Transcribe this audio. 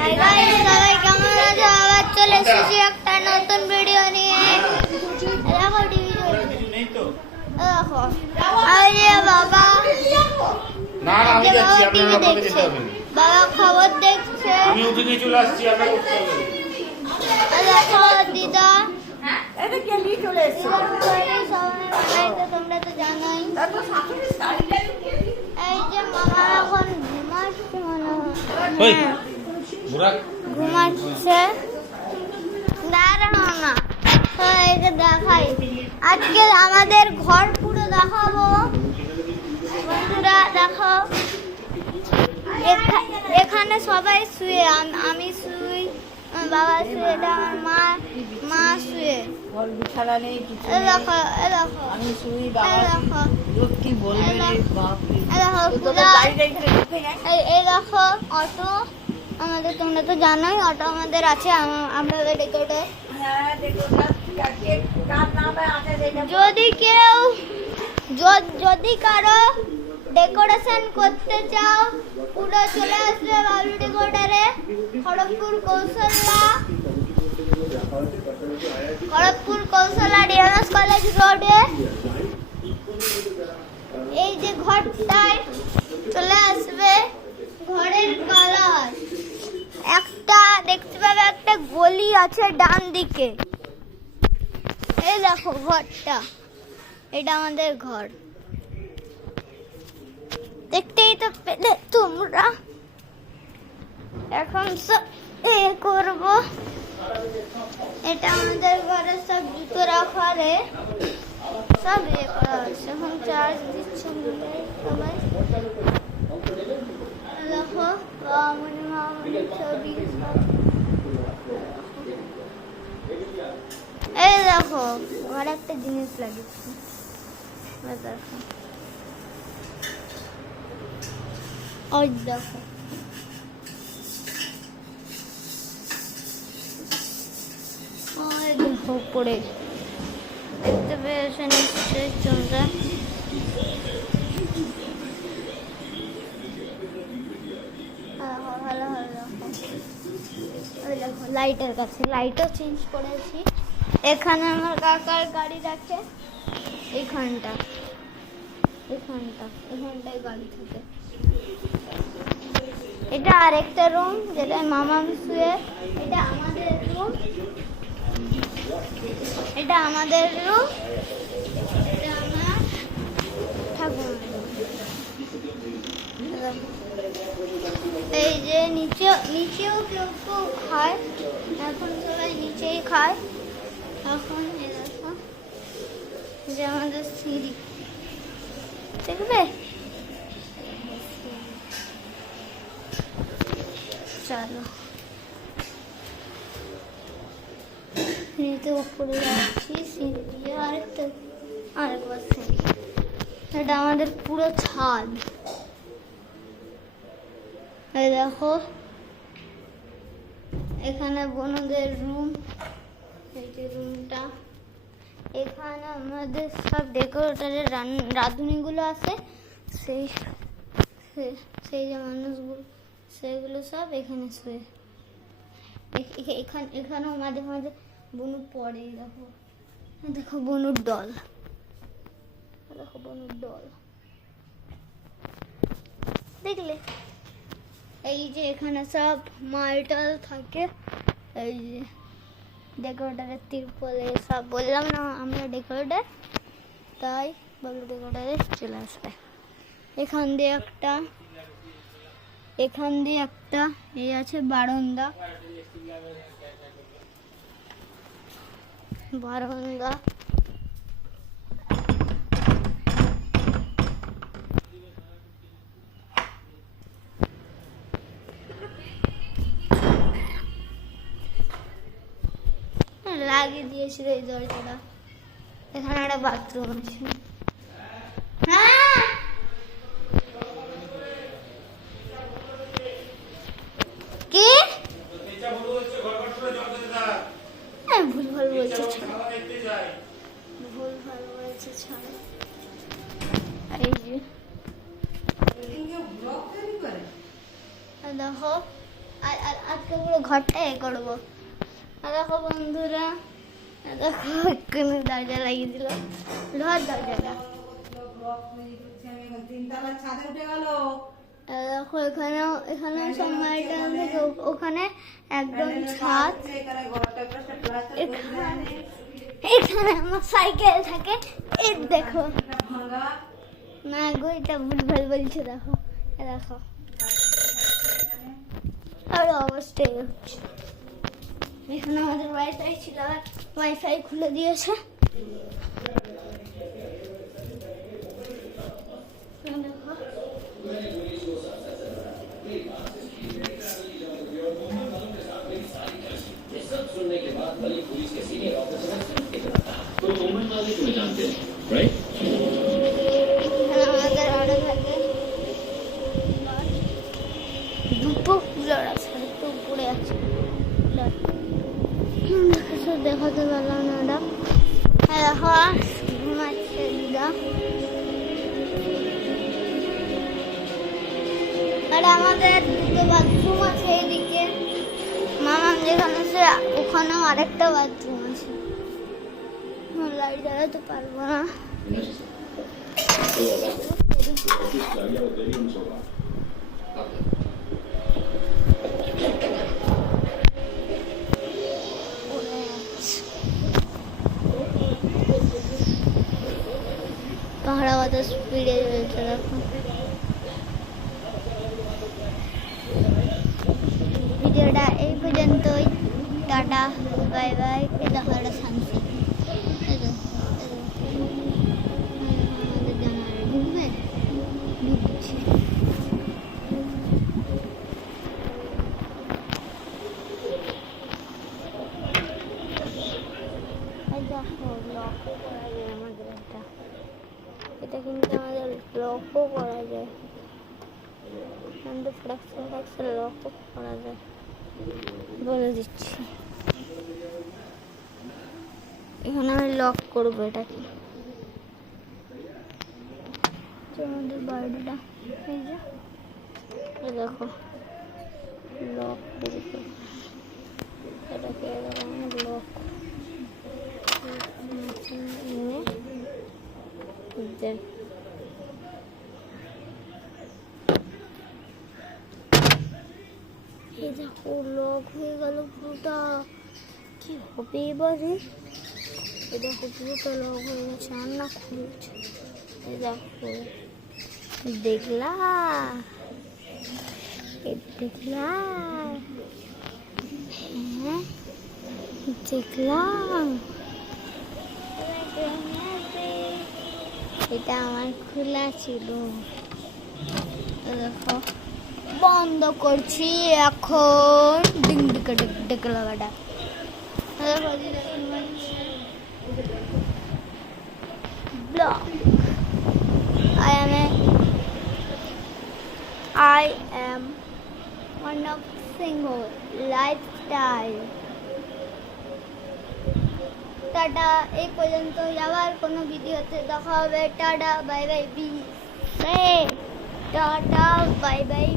Hi guys, সবাই কেমন আছো? আবার চলে এসেছি একটা নতুন ভিডিও নিয়ে। দেখো টিভি চলছে, দেখো আরে বাবা না না আমি যাচ্ছি, আপনারা আমাকে যেতে হবে। বাবা খবর দেখছে, আমি উঠে গিয়ে চলে আসছি, আপনারা উঠতে হবে। দেখো দিদা এটা কে নিয়ে চলে এসছো? তোমরা তো জানোই। এই যে মামা এখন ঘুমাচ্ছে, মনে ওই হয় বুড়া ঘুমাচ্ছে। দাঁড়াও না, তো একে দেখাই। আজকে আমাদের ঘর পুরো দেখাবো বন্ধুরা। দেখো এখানে সবাই শুয়ে, আমি শুই, আমার বাবা শুয়ে, এটা আমার মা শুয়ে। ঘর বিছানা নেই কিছু এ নেই। দেখো, এ দেখো, আমি শুই এ বাবা দেখো, লোক কি বলবে রে বাপ রে। এ দেখো তো তোদের পুরা- বাড়িটা এখানে ঢুকে যায়। এই দেখো অটো আমাদের, তোমরা তো জানোই অটো আমাদের আছে। আমরা রেকর্ডে হ্যাঁ দেখো কার নামে আছে সেটা যদি কারো ডেকোরেশন করতে চাও, পুরো চলে আসবে বাবলু ডেকোরেটরে, খড়গপুর কৌশলা ডিএমএস কলেজ রোডে। এই যে ঘরটায় চলে আসবে। ঘরের কালার একটা দেখতে পাবে, একটা গলি আছে ডান দিকে। এই দেখো ঘরটা, এটা আমাদের ঘর। দেখতেই তো পেলে তোমরা। এখন এ করব, এটা আমাদের ঘরে সব জুতো রাখারে সব ইয়ে করা হয়েছে। এখন চার্জ দিচ্ছে সবাই। দেখো মামনি ছবি সব। এই দেখো ঘরে একটা জিনিস লাগিয়েছে, দেখো ওই দেখো। ওই দেখো পড়ে, দেখতে পেয়েছো নিশ্চয়ই তোমরা। ভালো ভালো দেখো, ওই দেখো লাইটের কাছে লাইটও চেঞ্জ করেছি। এখানে আমার কাকার গাড়ি রাখে, এখানটায় গাড়ি থাকে। এটা আরেকটা রুম, যেটা মামা শুয়ে। এটা আমাদের রুম, এটা আমার ঠাকুমার রুম। এই যে নিচেও কেউ কেউ খায়, এখন সবাই নিচেই খায়। এখন এই দেখো যে আমাদের সিঁড়ি, দেখবে? চলো সিঁড়িতে উপরে যাচ্ছি, সিঁড়ি দিয়ে আরেকবার সিঁড়ি। এটা আমাদের পুরো ছাদ। এই দেখো এখানে বোনদের রুম, এই যে রুমটা। এখানে আমাদের সব ডেকোরেটরের রাঁধুনিগুলো আছে, সেই যে মানুষগুলো, সেগুলো সব এখানে শুয়ে। এখানেও মাঝে মাঝে বনু পড়ে। দেখো বনুর দল, দেখলে? এই যে এখানে সব মালটাল থাকে। এই যে ডেকোরেটরের তিরপলে সব, বললাম না আমরা ডেকোরেটর, তাই বাবলু ডেকোরেটরে চলে আসবে। এখান দিয়ে একটা এই আছে বারান্দা। লাগিয়ে দিয়েছিল এই দরজাটা। এখানে একটা বাথরুম আছে। হ্যাঁ কি ভুলভাল বলছে, ছাড়। এই যে দেখো আজকে পুরো ঘরটা করবো। আর দেখো বন্ধুরা, দেখো এক্ষুনি দরজা লাগিয়ে দিল, লোহার দরজাটা। তিনতলার ছাদে উঠে গেল। দেখো এখানে সময়টা থেকে ওখানে একদম ছাদ। এখানে আমার সাইকেল থাকে। এই দেখো না গো, এটা ভুলভাল বলছে। দেখো দেখো আর অবস্থায় হচ্ছে। এখানে আমাদের ওয়াইফাই ছিল, আর ওয়াইফাই খুলে দিয়েছে। দেখো আমাদের আরো থাকে দুটো কুলার আছে, একটু উপরে আছে কুলার। দেখাতে পারলাম না ওটা। দেখো ঘুমাচ্ছে দিদা। আর আমাদের দুটো বাথরুম আছে এদিকে। মামাম যেখানে আছে ওখানেও আরেকটা বাথরুম আছে। লাইট জ্বালাতে পারবো না। পাহাড়া বাতাস স্পিডে চলছে। দেখো ভিডিওটা এই পর্যন্তই। Tata, bye by. এই দেখো একটা সানসেট। আমাদের জানালা ঢুকবে, ঢুকছে। দেখো লকও করা যায় আমাদের এটা কিন্তু আমাদের লকও করা যায়। আমাদের ফ্লাক্সে লকও করা যায়, বলে দিচ্ছি। এখানে আমি লক করবো এটাকে। আমাদের বাড়িটা এই যে দেখো লক করবো এটাকে। লক এই দেখো লক হয়ে গেল পুরোটা। কি হবে এবারে? এই দেখো পুরোটা লক হয়ে গেছে, আর না খুলছে। এই দেখো দেখলা, দেখলা, হ্যাঁ দেখলাম। এটা আমার খোলা ছিল। দেখো বন্ধ করছি এখন। ডিং ডিকা ডিক ডিক লাগাটা। Blog I am one of single lifestyle. টাটা, এই পর্যন্ত। আবার কোনো ভিডিওতে দেখা হবে। টাটা, বাই বাই, বি টাটা, বাই বাই।